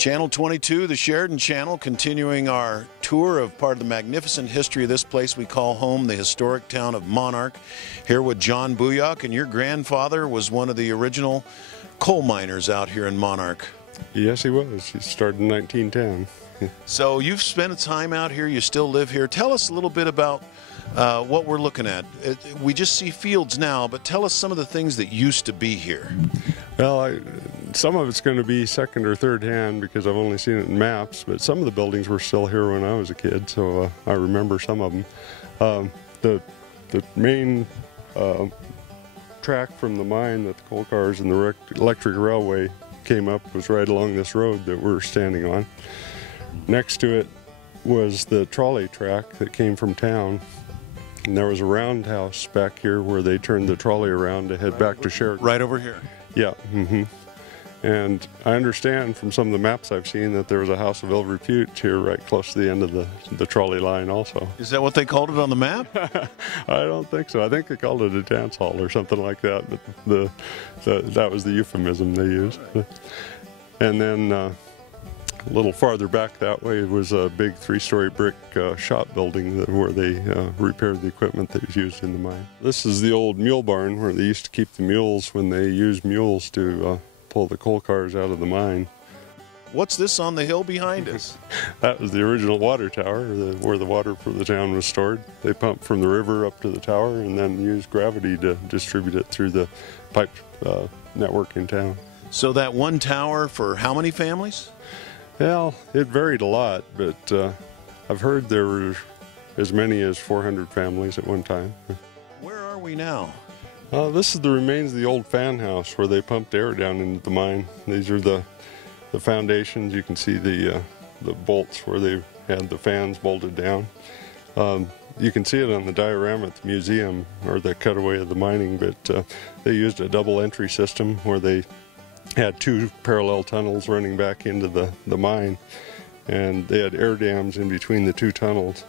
Channel 22, the Sheridan Channel, continuing our tour of part of the magnificent history of this place we call home, the historic town of Monarch. Here with John Buyok, and your grandfather was one of the original coal miners out here in Monarch. Yes, he was. He started in 1910. So you've spent time out here, you still live here. Tell us a little bit about what we're looking at. We just see fields now, but tell us some of the things that used to be here. Well, some of it's going to be second or third hand because I've only seen it in maps, but some of the buildings were still here when I was a kid, so I remember some of them. The main track from the mine that the coal cars and the electric railway came up was right along this road that we're standing on. Next to it was the trolley track that came from town, and there was a roundhouse back here where they turned the trolley around to head back to Sheridan. Right over here? Yeah. And I understand from some of the maps I've seen that there was a house of ill repute here right close to the end of the trolley line also. Is that what they called it on the map? I don't think so. I think they called it a dance hall or something like that, but that was the euphemism they used. And then a little farther back that way was a big three-story brick shop building where they repaired the equipment that was used in the mine. This is the old mule barn where they used to keep the mules when they used mules to pull the coal cars out of the mine. What's this on the hill behind us? That was the original water tower where the water for the town was stored. They pumped from the river up to the tower and then used gravity to distribute it through the pipe network in town. So that one tower for how many families? Well, it varied a lot, but I've heard there were as many as 400 families at one time. Where are we now? This is the remains of the old fan house where they pumped air down into the mine. These are the foundations. You can see the bolts where they had the fans bolted down. You can see it on the diorama at the museum, or the cutaway of the mining, but they used a double entry system where they had two parallel tunnels running back into the mine, and they had air dams in between the two tunnels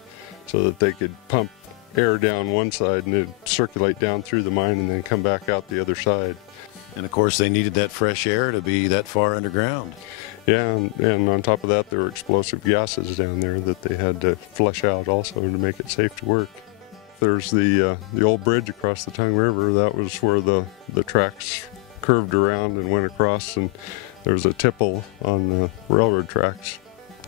so that they could pump air down one side and it'd circulate down through the mine and then come back out the other side. And of course they needed that fresh air to be that far underground. Yeah, and on top of that there were explosive gases down there that they had to flush out also to make it safe to work. There's the old bridge across the Tongue River. That was where the tracks curved around and went across, and there was a tipple on the railroad tracks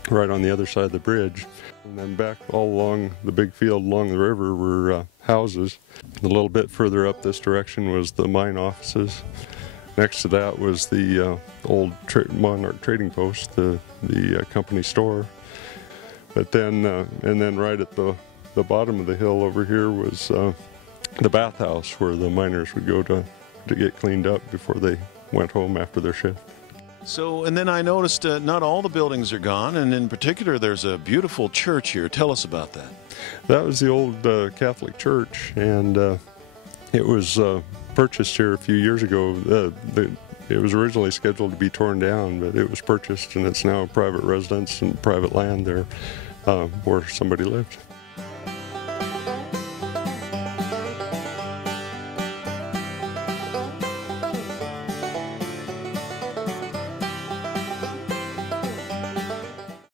right on the other side of the bridge. And then back all along the big field along the river were houses. A little bit further up this direction was the mine offices. Next to that was the old Monarch trading post, the company store. But then, and then right at the bottom of the hill over here was the bathhouse where the miners would go to get cleaned up before they went home after their shift. So, and then I noticed not all the buildings are gone, and in particular there's a beautiful church here. Tell us about that. That was the old Catholic church, and it was purchased here a few years ago. It was originally scheduled to be torn down, but it was purchased and it's now a private residence and private land there where somebody lived.